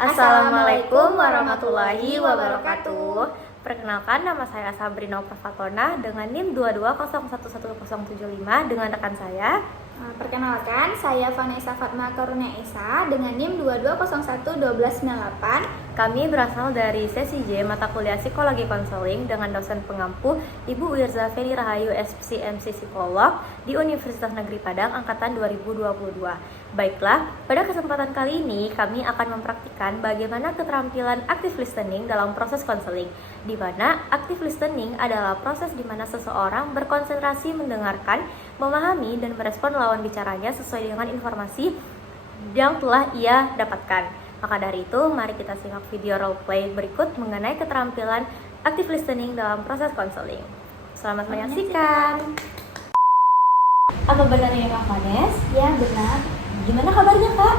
Assalamualaikum warahmatullahi wabarakatuh. Perkenalkan, nama saya Sabrina Prafatona dengan NIM 22011075 dengan rekan saya. Perkenalkan, saya Vanessa Fatma Karunia Esa dengan NIM 22011298. Kami berasal dari sesi J mata kuliah Psikologi Konseling dengan dosen pengampu Ibu Wirza Feni Rahayu SPMC Psikolog di Universitas Negeri Padang Angkatan 2022. Baiklah, pada kesempatan kali ini kami akan mempraktikkan bagaimana keterampilan active listening dalam proses konseling, di mana active listening adalah proses di mana seseorang berkonsentrasi mendengarkan, memahami, dan merespon lawan bicaranya sesuai dengan informasi yang telah ia dapatkan. Maka dari itu, mari kita simak video roleplay berikut mengenai keterampilan active listening dalam proses konseling. Selamat menyaksikan. Apa benarnya Kak Vanes? Ya, benar. Gimana kabarnya Kak?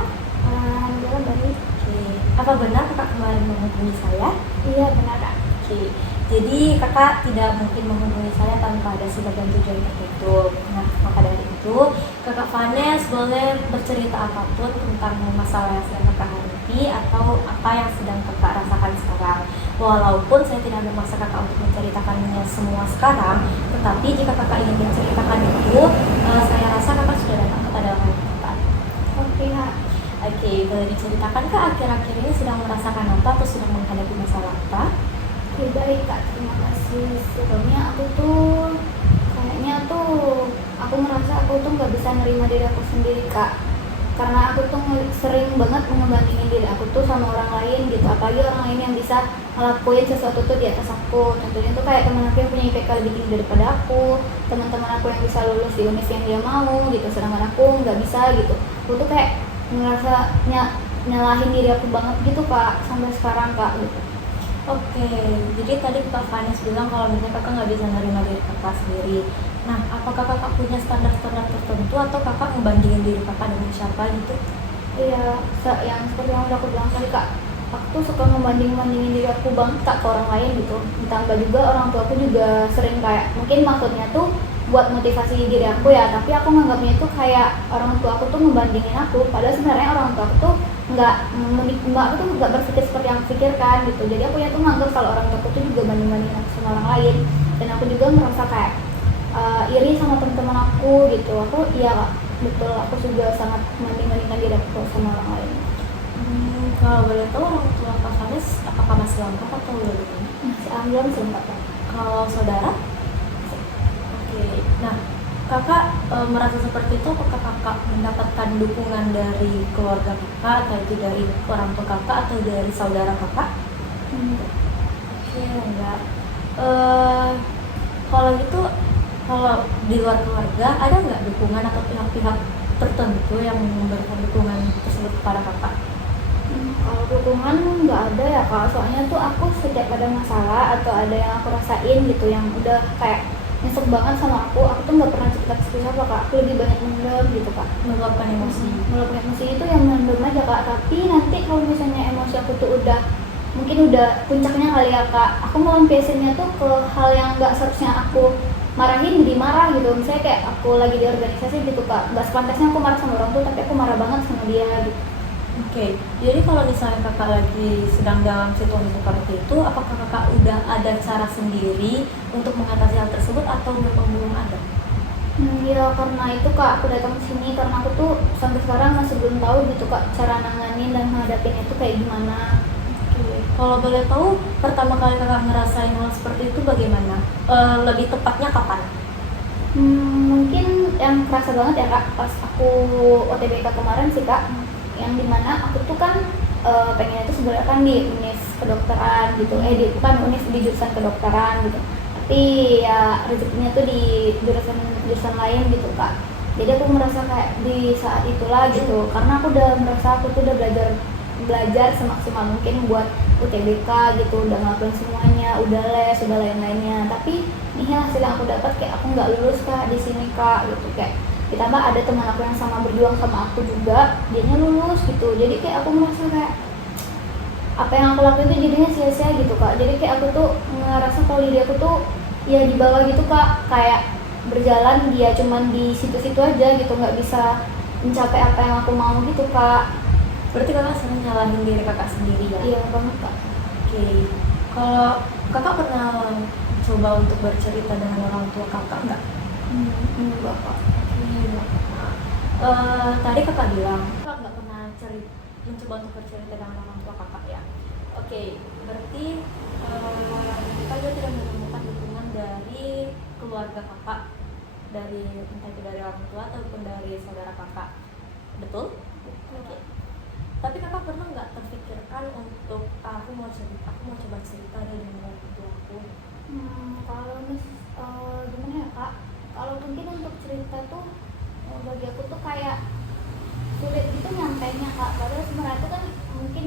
Alhamdulillah baik. Oke. Apa benar Kakak kemarin menghubungi saya? Iya, benar Kak. Oke. Jadi Kakak tidak mungkin menghubungi saya tanpa ada sebab dan tujuan tertentu. Nah, maka dari itu Kakak Vanes boleh bercerita apapun tentang masalah yang sedang Kakak hadapi atau apa yang sedang Kakak rasakan sekarang. Walaupun saya tidak memaksa Kakak untuk menceritakannya semua sekarang, tetapi jika Kakak ingin menceritakan itu, saya rasa Kakak sudah datang kepada orang yang tepat. Oke Kak. Oke, boleh diceritakan Kak akhir-akhir ini sedang merasakan apa atau sedang menghadapi masalah apa? Oke, baik Kak, terima kasih. Sebelumnya aku merasa aku tuh nggak bisa nerima diri aku sendiri Kak, karena aku tuh sering banget ngebandingin diri aku tuh sama orang lain gitu, apalagi orang lain yang bisa ngelakuin sesuatu tuh di atas aku. Contohnya tuh kayak teman aku yang punya IPK lebih tinggi daripada aku, teman-teman aku yang bisa lulus di univ yang dia mau gitu, sedangkan aku nggak bisa gitu. Aku tuh kayak ngerasa nyalahin diri aku banget gitu Kak, sampai sekarang Kak gitu. Oke, jadi tadi Kak Vanes bilang kalau misalnya Kakak nggak bisa nerima diri Kakak sendiri. Nah, apakah Kakak punya standar-standar tertentu atau Kakak ngebandingin diri Kakak dengan siapa gitu? Iya, yang seperti yang udah aku bilang tadi Kak, aku tuh suka membandingin diri aku banget Kak ke orang lain gitu. Ditambah juga orang tua aku juga sering kayak, mungkin maksudnya tuh buat motivasi diri aku ya, tapi aku nganggapnya tuh kayak orang tua aku tuh ngebandingin aku, padahal sebenarnya orang tua aku tuh aku tuh nggak berpikir seperti yang aku pikirkan gitu. Jadi aku ya tuh nganggap kalau orang tua aku tuh juga bandingin aku sama orang lain, dan aku juga merasa kayak iri sama teman-teman aku gitu. Aku iya Kak, betul, aku juga sangat membandingkan diri aku sama orang lain. Kalau boleh tahu orang tua Kak Vanes apakah masih lengkap atau belum? Alhamdulillah masih lengkap Kak. Kalau saudara? Oke, nah Kakak merasa seperti itu apakah Kakak mendapatkan dukungan dari keluarga Kakak atau itu dari orang tua Kakak atau dari saudara Kakak? Oke, enggak. Kalau gitu, kalau di luar keluarga ada nggak dukungan atau pihak-pihak tertentu yang memberikan dukungan tersebut kepada Kakak? Kalau dukungan nggak ada ya Kak, soalnya tuh aku setiap ada masalah atau ada yang aku rasain gitu yang udah kayak nyesek banget sama aku tuh nggak pernah cerita ke siapa Kak, aku lebih banyak mendem gitu Kak. Meluapkan emosi. Meluapkan emosi itu yang mendem aja Kak, tapi nanti kalau misalnya emosi aku tuh mungkin udah puncaknya kali ya Kak, aku melampiasinnya tuh ke hal yang nggak seharusnya aku marahin jadi marah gitu. Misalnya kayak aku lagi di organisasi gitu Kak, nggak sepantasnya aku marah sama orang tuh, tapi aku marah banget sama dia gitu. Oke, jadi kalau misalnya Kakak lagi sedang dalam situasi seperti itu, apakah Kakak udah ada cara sendiri untuk mengatasi hal tersebut atau memang belum ada? Ya karena itu Kak, aku datang ke sini karena aku tuh sampai sekarang masih belum tahu gitu Kak cara nanganin dan menghadapin itu kayak gimana. Oke, kalau boleh tahu pertama kali Kakak ngerasain hal seperti itu bagaimana? Lebih tepatnya kapan? Mungkin yang kerasa banget ya Kak pas aku OTBK kemarin sih Kak, yang dimana aku tuh kan pengennya tuh sebenarnya kan di univ kedokteran gitu, bukan univ di jurusan kedokteran gitu, tapi ya rezekinya tuh di jurusan lain gitu Kak. Jadi aku merasa kayak di saat itulah gitu, karena aku udah merasa aku tuh udah belajar semaksimal mungkin buat UTBK gitu, udah ngelakuin semuanya, udah les, udah lain-lainnya, tapi ini hasil yang aku dapat kayak aku nggak lulus Kak di sini Kak gitu. Kayak ditambah ada teman aku yang sama berjuang sama aku juga, dianya lulus gitu. Jadi kayak aku merasa kayak apa yang aku lakuin itu jadinya sia-sia gitu Kak. Jadi kayak aku tuh ngerasa kalau diri aku tuh ya di bawah gitu Kak, kayak berjalan dia cuman di situ-situ aja gitu, nggak bisa mencapai apa yang aku mau gitu Kak. Berarti kakak sering nyalahin diri kakak sendiri ya? Iya banget kak. Oke. Kalau kakak pernah coba untuk bercerita dengan orang tua kakak nggak? Enggak kak. Iya. Tadi kakak bilang kakak nggak pernah mencoba untuk bercerita dengan orang tua kakak ya. Oke, berarti kakak juga tidak menemukan dukungan dari keluarga kakak, dari entah itu dari orang tua ataupun dari saudara kakak, betul? Oke. Tapi kakak pernah nggak terpikirkan untuk aku mau coba cerita dengan orang tua aku? Kalau gimana ya kak? Kalau mungkin untuk cerita tuh bagi aku tuh kayak sulit gitu nyampainya kak. Padahal sebenarnya tuh kan mungkin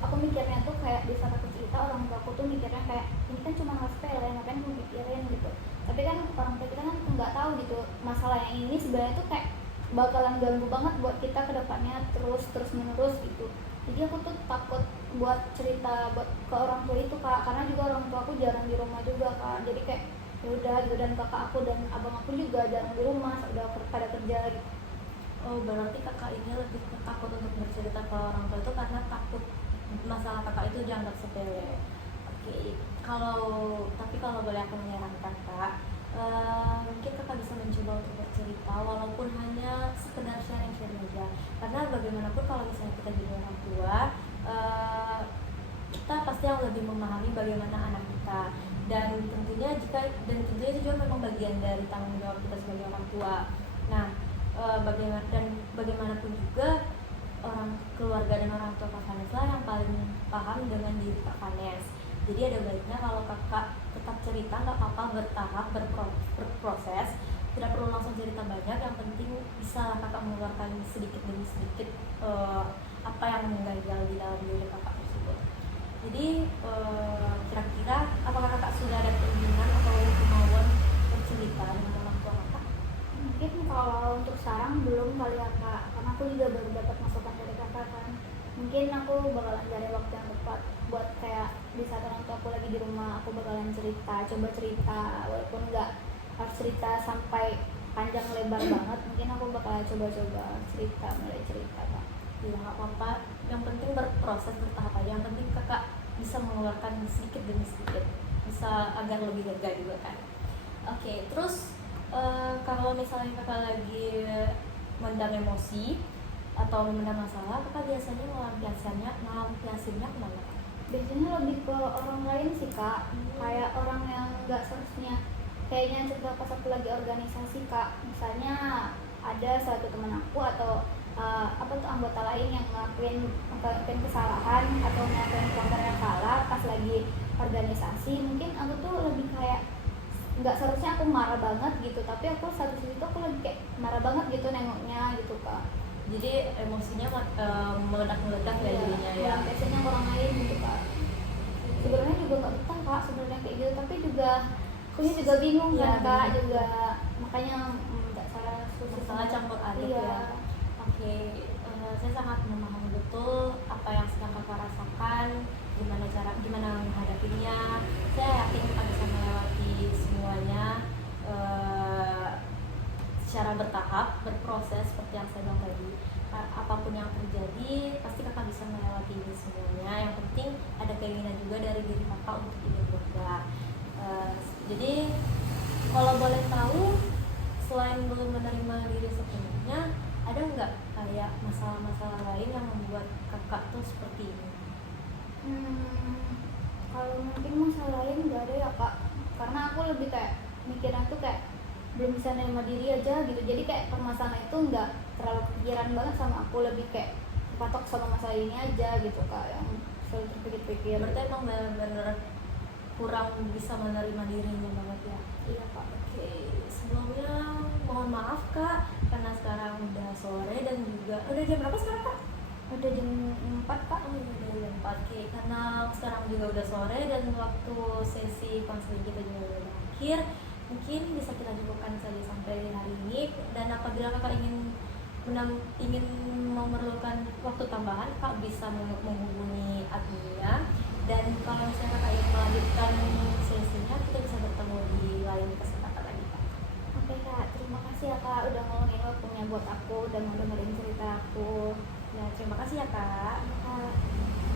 aku mikirnya tuh kayak di saat aku cerita orang tua aku tuh mikirnya kayak ini kan cuma hal sepele, ngapain aku mikirin gitu. Tapi kan orang tua kita kan nggak tahu gitu masalah yang ini sebenarnya tuh kayak bakalan ganggu banget buat kita ke depannya terus menerus gitu. Jadi aku tuh takut buat cerita buat ke orang tua itu kak, karena juga orang tua aku jarang di rumah juga kak. Jadi kayak ya udah gitu, dan kakak aku dan abang aku juga jarang di rumah, udah pada kerja gitu. Oh, berarti kakak ini lebih takut untuk bercerita ke orang tua itu karena takut masalah kakak itu dianggap sepele. Oke, tapi kalau boleh aku menyarankan kak, mungkin kakak bisa mencoba untuk bercerita walaupun hanya sekedar sharing-sharing aja. Karena bagaimanapun kalau misalnya kita jadi orang tua, kita pasti yang lebih memahami bagaimana anak kita, dan tentunya itu juga memang bagian dari tanggung jawab kita sebagai orang tua. Nah, bagaimanapun juga keluarga dan orang tua Kak Vanes lah yang paling paham dengan diri Kak Vanes. Jadi ada baiknya kalau kakak tetap cerita, nggak apa-apa, bertahap, berproses, tidak perlu langsung cerita banyak, yang penting bisa kakak mengeluarkan sedikit demi sedikit apa yang mengganjal di dalam diri kakak tersebut. Jadi kira-kira apakah kakak sudah ada keinginan atau kemauan bercerita dengan orang tua kakak? Mungkin kalau untuk sekarang belum kali ya kak, karena aku juga baru dapat masukan dari kakak kan. Mungkin aku bakalan cari waktu yang tepat buat kayak di saat orang tua aku lagi di rumah, aku bakalan coba cerita, walaupun nggak harus cerita sampai panjang lebar banget, mungkin aku bakalan coba-coba mulai cerita kak. Ya nggak apa-apa, yang penting berproses, bertahap aja, yang penting kakak bisa mengeluarkan sedikit demi sedikit, bisa agar lebih lega juga kan. Oke, terus kalau misalnya kakak lagi mendam emosi atau memendam masalah, kakak biasanya melampiasinnya kemana? Biasanya lebih ke orang lain sih kak, kayak orang yang nggak seharusnya, kayaknya cerita pas aku lagi organisasi kak. Misalnya ada satu teman aku atau anggota lain yang ngelakuin kesalahan atau ngelakuin pelanggaran yang salah pas lagi organisasi, mungkin aku tuh lebih kayak nggak seharusnya aku marah banget gitu, tapi aku satu sisi tuh aku lebih kayak marah banget gitu nengoknya gitu kak. Jadi emosinya meledak-meledak ya jadinya ya. Biasanya orang lain gitu kak. Sebenarnya juga nggak betah kak sebenarnya kayak gitu, tapi juga aku juga bingung ya, kan kak juga, makanya nggak salah campur aduk iya. Ya. Oke, saya sangat memahami betul apa yang sedang kakak rasakan, gimana menghadapinya. Saya yakin kakak bisa melewati semuanya secara bertahap, berproses seperti yang saya bilang tadi. Apapun yang terjadi, pasti kakak bisa melewati ini semuanya. Yang penting ada keinginan juga dari diri kakak untuk ingin berubah. Jadi kalau boleh tahu, selain belum menerima diri sepenuhnya, ada nggak kayak masalah-masalah lain yang membuat kakak tuh seperti ini? Kalau mungkin masalah lain nggak ada ya kak, karena aku lebih kayak mikirnya tuh kayak belum bisa nerima diri aja gitu. Jadi kayak permasalahan itu nggak terlalu kepikiran banget sama aku, lebih kayak patok sama masalah ini aja gitu kak, yang selalu terpikir-pikir. Berarti emang benar-benar kurang bisa menerima dirinya banget ya? Iya kak. Oke, sebelumnya mohon maaf kak, karena sekarang udah sore dan juga udah jam berapa sekarang kak? Udah jam 4 kak. Oh iya, udah jam 4. Oke, karena sekarang juga udah sore dan waktu sesi konseling kita juga udah berakhir, mungkin bisa kita cukupkan saja sampai hari ini. Dan apabila kakak ingin memerlukan waktu tambahan, kak bisa menghubungi adminnya. Dan kalau misalnya kakak ingin melanjutkan sesinya, kita bisa bertemu di lain kesempatan lagi kak. Oke kak, terima kasih ya kak udah ngomongin waktunya buat aku, udah mau dengerin cerita aku. Nah, terima kasih ya Kak. Kak.